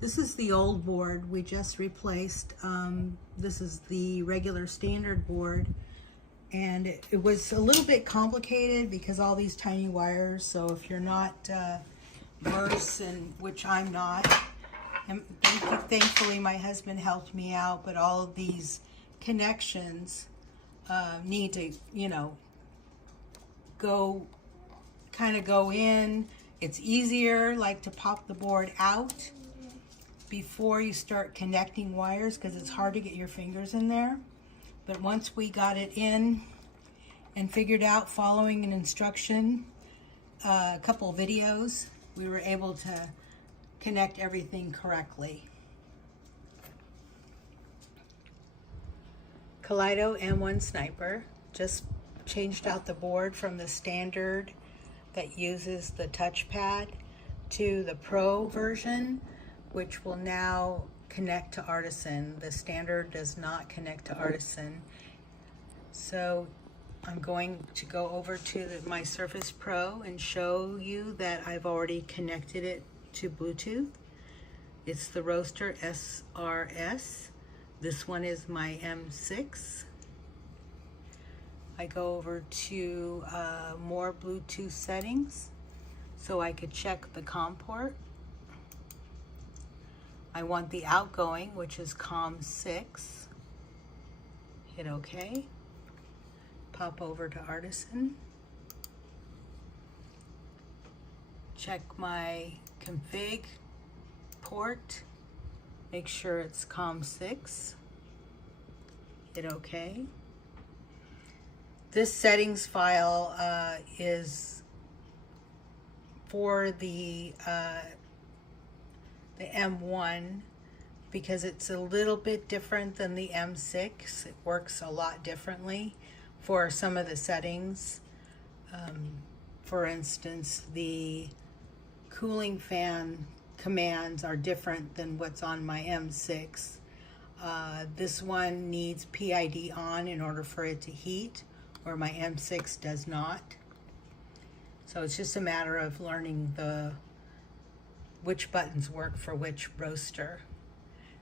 This is the old board we just replaced. This is the regular standard board, and it was a little bit complicated because all these tiny wires. So if you're not versed, and which I'm not, and thankfully my husband helped me out, but all of these connections need to, go in. It's easier like to pop the board out before you start connecting wires, because it's hard to get your fingers in there. But once we got it in and figured out, following an instruction, a couple of videos, we were able to connect everything correctly. Kaleido M1 Sniper. Just changed out the board from the standard that uses the touchpad to the Pro version, which will now connect to Artisan. The standard does not connect to Artisan. So I'm going to go over to my Surface Pro and show you that I've already connected it to Bluetooth. It's the Roaster SRS. This one is my M6. I go over to more Bluetooth settings so I could check the COM port. I want the outgoing, which is COM6. Hit OK. Pop over to Artisan. Check my config port. Make sure it's COM6. Hit OK. This settings file is for the M1 because it's a little bit different than the M6. It works a lot differently for some of the settings. For instance, the cooling fan commands are different than what's on my M6. This one needs PID on in order for it to heat, where my M6 does not. So it's just a matter of learning which buttons work for which roaster.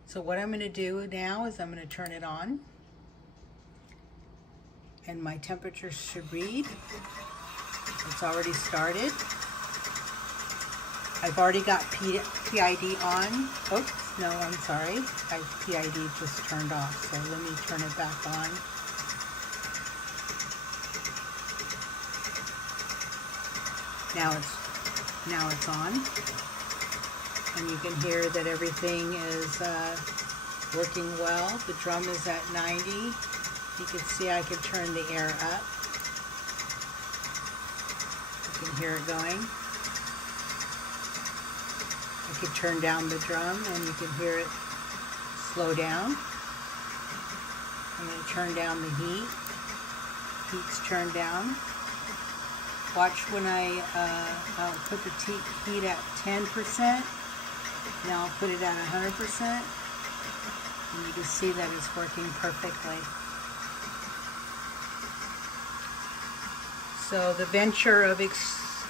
So what I'm going to do now is I'm going to turn it on, and my temperature should read. It's already started. I've already got PID on. Oops, no, I'm sorry. PID just turned off, so let me turn it back on. Now it's on, and you can hear that everything is working well. The drum is at 90. You can see I can turn the air up. You can hear it going. I could turn down the drum and you can hear it slow down. I'm going to turn down the heat. Heat's turned down. Watch when I'll put the heat at 10%. Now I'll put it at 100%. And you can see that it's working perfectly. So the venture of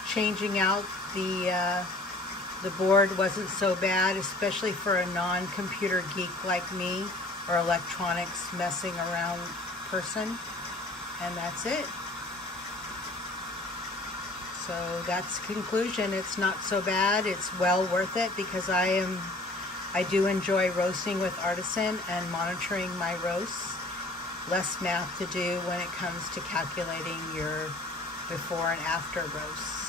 changing out the board wasn't so bad, especially for a non-computer geek like me, or electronics messing around person. And that's it. So that's the conclusion. It's not so bad. It's well worth it because I do enjoy roasting with Artisan and monitoring my roasts. Less math to do when it comes to calculating your before and after roasts.